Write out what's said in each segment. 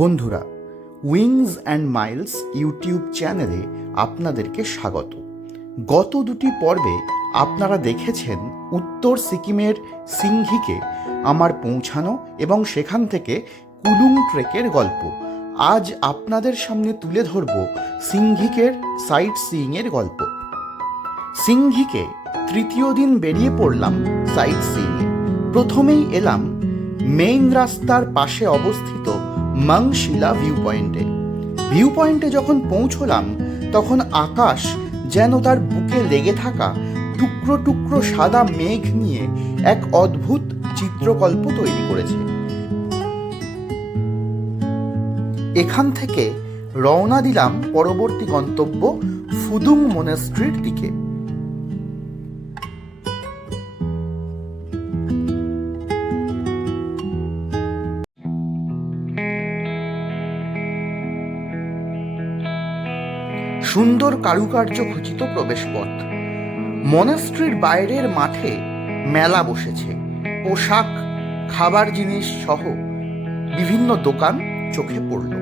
বন্ধুরা, wings and Miles YouTube চ্যানেলে আপনাদেরকে স্বাগত। গত দুটি পর্বে আপনারা দেখেছেন উত্তর সিকিমের সিংঘিকে আমার পৌঁছানো এবং সেখান থেকে কুলুং ট্রেকের গল্প। আজ আপনাদের সামনে তুলে ধরব সিংঘিকের সাইট সিইংয়ের গল্প। সিংঘিকে তৃতীয় দিন বেরিয়ে পড়লাম সাইট সিইংয়ে। প্রথমেই এলাম মেইন রাস্তার পাশে অবস্থিত মাংশিলা ভিউ পয়েন্টে যখন পৌঁছলাম তখন আকাশ যেন তার বুকে লেগে থাকা টুকরো টুকরো সাদা মেঘ নিয়ে এক অদ্ভুত চিত্রকল্প তৈরি করেছে। এখান থেকে রওনা দিলাম পরবর্তী গন্তব্য ফুদুং মনাস্ট্রির দিকে। সুন্দর কারুকার্য খচিত প্রবেশপথ। মনাস্ট্রির বাইরের মাঠে মেলা বসেছে। পোশাক, খাবার জিনিস সহ বিভিন্ন দোকান চোখে পড়ল।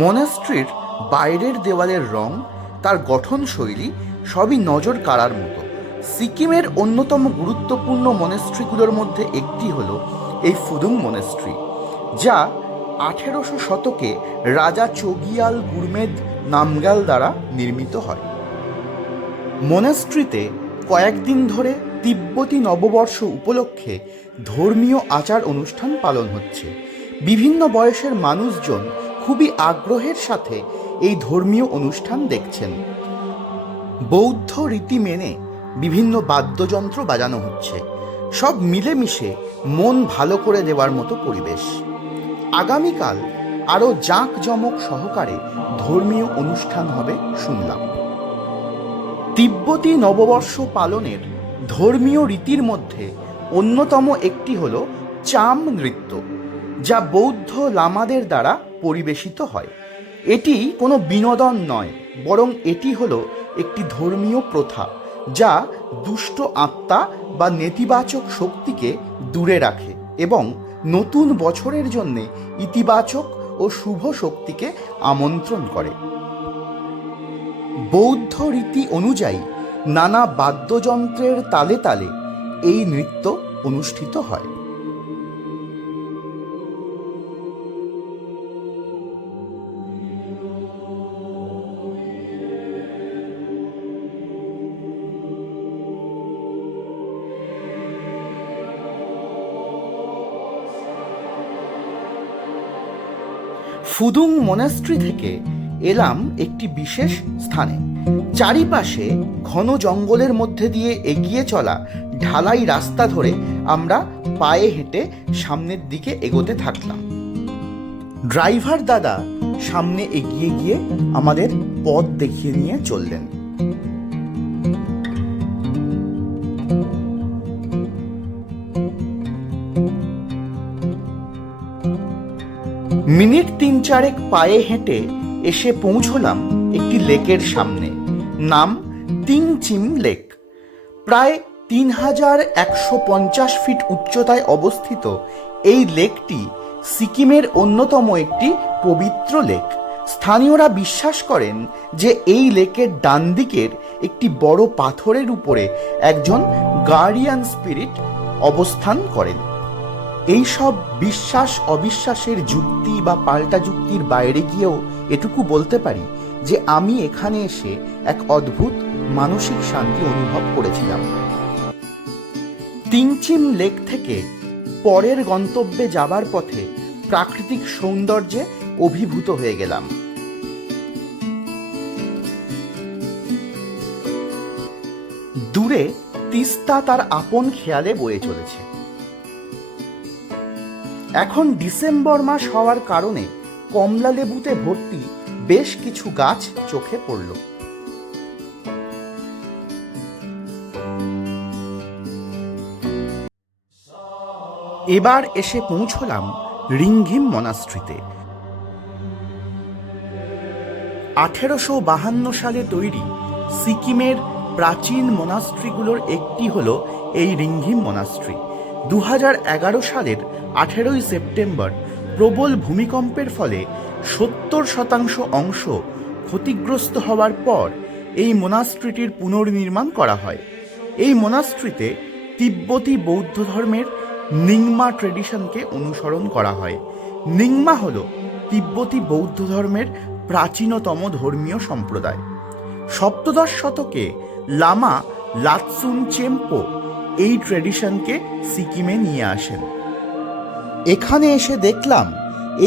মনাস্ট্রির বাইরের দেওয়ালের রং, তার গঠনশৈলী সবই নজর কাড়ার মতো। সিকিমের অন্যতম গুরুত্বপূর্ণ মনাস্ট্রিগুলোর মধ্যে একটি হলো এই ফুদুং মনাস্ট্রি, যা 1800 শতকে রাজা চোগিয়াল গুরমেদ নামগ্যাল দ্বারা নির্মিত হয়। মনাস্ট্রিতে কয়েকদিন ধরে তিব্বতী নববর্ষ উপলক্ষে ধর্মীয় আচার অনুষ্ঠান পালন হচ্ছে। বিভিন্ন বয়সের মানুষজন খুবই আগ্রহের সাথে এই ধর্মীয় অনুষ্ঠান দেখছেন। বৌদ্ধ রীতি মেনে বিভিন্ন বাদ্যযন্ত্র বাজানো হচ্ছে। সব মিলেমিশে মন ভালো করে দেওয়ার মতো পরিবেশ। আগামীকাল আরও জাঁকজমক সহকারে ধর্মীয় অনুষ্ঠান হবে শুনলাম। তিব্বতী নববর্ষ পালনের ধর্মীয় রীতির মধ্যে অন্যতম একটি হল চাম নৃত্য, যা বৌদ্ধ লামাদের দ্বারা পরিবেশিত হয়। এটি কোনো বিনোদন নয়, বরং এটি হলো একটি ধর্মীয় প্রথা যা দুষ্ট আত্মা বা নেতিবাচক শক্তিকে দূরে রাখে এবং নতুন বছরের জন্যে ইতিবাচক ও শুভ শক্তিকে আমন্ত্রণ করে। বৌদ্ধ রীতি অনুযায়ী নানা বাদ্যযন্ত্রের তালে তালে এই নৃত্য অনুষ্ঠিত হয়। ফুদুং মনাস্ট্রি থেকে এলাম একটি বিশেষ স্থানে। চারিপাশে ঘন জঙ্গলের মধ্যে দিয়ে এগিয়ে চলা ঢালাই রাস্তা ধরে আমরা পায়ে হেঁটে সামনের দিকে এগোতে থাকলাম। ড্রাইভার দাদা সামনে এগিয়ে গিয়ে আমাদের পথ দেখিয়ে নিয়ে চললেন। মিনিট 3-4 পায়ে হেঁটে এসে পৌঁছলাম একটি লেকের সামনে। নাম টিংচিম লেক। প্রায় 3150 ফিট উচ্চতায় অবস্থিত এই লেকটি সিকিমের অন্যতম একটি পবিত্র লেক। স্থানীয়রা বিশ্বাস করেন যে এই লেকের ডান দিকের একটি বড় পাথরের উপরে একজন গার্ডিয়ান স্পিরিট অবস্থান করেন। এই সব বিশ্বাস অবিশ্বাসের যুক্তি বা পাল্টা যুক্তির বাইরে গিয়েও এটুকু বলতে পারি যে আমি এখানে এসে এক অদ্ভুত মানসিক শান্তি অনুভব করেছিলাম। টিংচিম লেক থেকে পরের গন্তব্যে যাবার পথে প্রাকৃতিক সৌন্দর্যে অভিভূত হয়ে গেলাম। দূরে তিস্তা তার আপন খেয়ালে বয়ে চলেছে। এখন ডিসেম্বর মাস হওয়ার কারণে কমলা লেবুতে ভর্তি বেশ কিছু গাছ চোখে পড়ল। এবার এসে পৌঁছলাম রিংঘিম মনাস্ট্রিতে। 1852 সালে তৈরি সিকিমের প্রাচীন মোনাস্ট্রিগুলোর একটি হলো এই রিংঘিম মোনাস্ট্রি। 2011 সালের 18ই সেপ্টেম্বর প্রবল ভূমিকম্পের ফলে 70% অংশ ক্ষতিগ্রস্ত হওয়ার পর এই মোনাস্ট্রিটির পুনর্নির্মাণ করা হয়। এই মোনাস্ট্রিতে তিব্বতী বৌদ্ধ ধর্মের নিংমা ট্রেডিশনকে অনুসরণ করা হয়। নিংমা হল তিব্বতী বৌদ্ধ ধর্মের প্রাচীনতম ধর্মীয় সম্প্রদায়। সপ্তদশ শতকে লামা লাতসুন চেম্পো এই ট্রেডিশনকে সিকিমে নিয়ে আসেন। এখানে এসে দেখলাম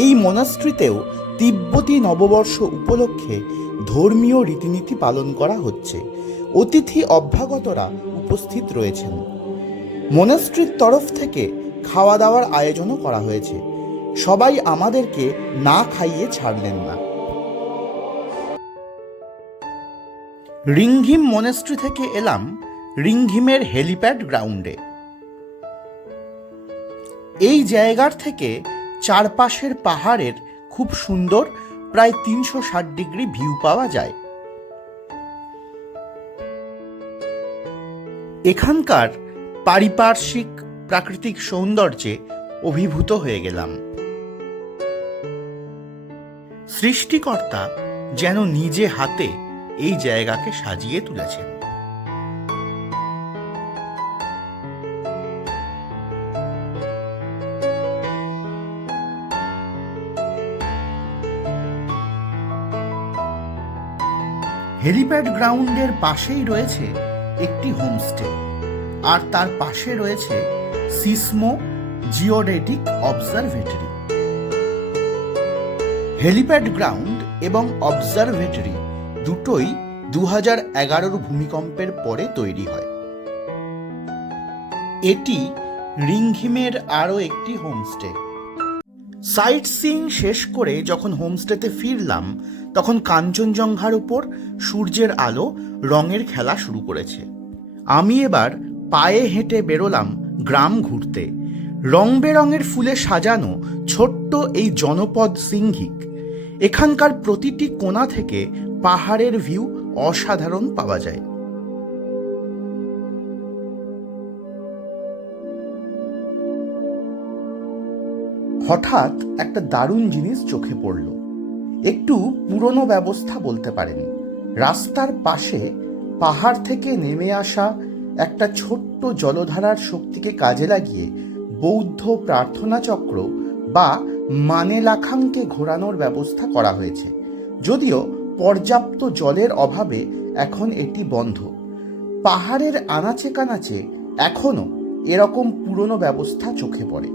এই মোনাস্ট্রিতেও তিব্বতী নববর্ষ উপলক্ষে ধর্মীয় রীতিনীতি পালন করা হচ্ছে। অতিথি অভ্যাগতরা উপস্থিত রয়েছেন। মোনাস্ট্রির তরফ থেকে খাওয়া দাওয়ার আয়োজনও করা হয়েছে। সবাই আমাদেরকে না খাইয়ে ছাড়লেন না। রিংঘিম মনেস্ট্রি থেকে এলাম রিংঘিমের হেলিপ্যাড গ্রাউন্ডে। এই জায়গার থেকে চারপাশের পাহাড়ের খুব সুন্দর প্রায় 360 ডিগ্রি ভিউ পাওয়া যায়। এখানকার পারিপার্শ্বিক প্রাকৃতিক সৌন্দর্যে অভিভূত হয়ে গেলাম। সৃষ্টিকর্তা যেন নিজে হাতে এই জায়গাকে সাজিয়ে তুলেছেন। হেলিপ্যাড গ্রাউন্ডের পাশেই রয়েছে একটি হোমস্টে, আর তার পাশে রয়েছে সিসমো জিওডেটিক অবজারভেটরি। হেলিপ্যাড গ্রাউন্ড এবং অবজারভেটরি দুটোই 2011 ভূমিকম্পের পরে তৈরি হয়। এটি রিংঘিমের আরও একটি হোমস্টে। সাইট সিইং শেষ করে যখন হোমস্টেতে ফিরলাম তখন কাঞ্চনজঙ্ঘার উপর সূর্যের আলো রঙের খেলা শুরু করেছে। আমি এবার পায়ে হেঁটে বেরোলাম গ্রাম ঘুরতে। রং বেরঙের ফুলে সাজানো ছোট্ট এই জনপদ সিংঘিক। এখানকার প্রতিটি কোণা থেকে পাহাড়ের ভিউ অসাধারণ পাওয়া যায়। হঠাৎ একটা দারুণ জিনিস চোখে পড়ল। একটু পুরনো ব্যবস্থা বলতে পারেন। রাস্তার পাশে পাহাড় থেকে নেমে আসা একটা ছোট্ট জলধারার শক্তিকে কাজে লাগিয়ে বৌদ্ধ প্রার্থনা চক্র বা মানে লাখাংকে ঘোরানোর ব্যবস্থা করা হয়েছে। যদিও পর্যাপ্ত জলের অভাবে এখন এটি বন্ধ। পাহাড়ের আনাচে কানাচে এখনও এরকম পুরনো ব্যবস্থা চোখে পড়ে।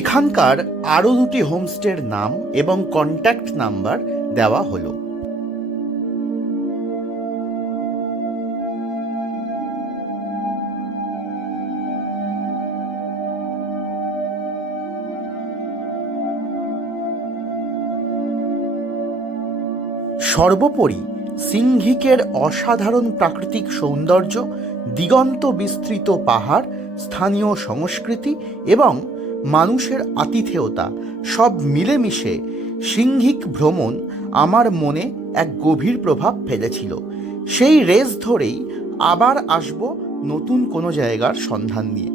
এখানকার আরও দুটি হোমস্টের নাম এবং কন্ট্যাক্ট নাম্বার দেওয়া হলো। সর্বোপরি সিংঘিকের অসাধারণ প্রাকৃতিক সৌন্দর্য, দিগন্ত বিস্তৃত পাহাড়, স্থানীয় সংস্কৃতি এবং মানুষের আতিথেয়তা সব মিলেমিশে সিংঘিক ভ্রমণ আমার মনে এক গভীর প্রভাব ফেলেছিল। সেই রেস ধরেই আবার আসব নতুন কোনো জায়গার সন্ধান নিয়ে।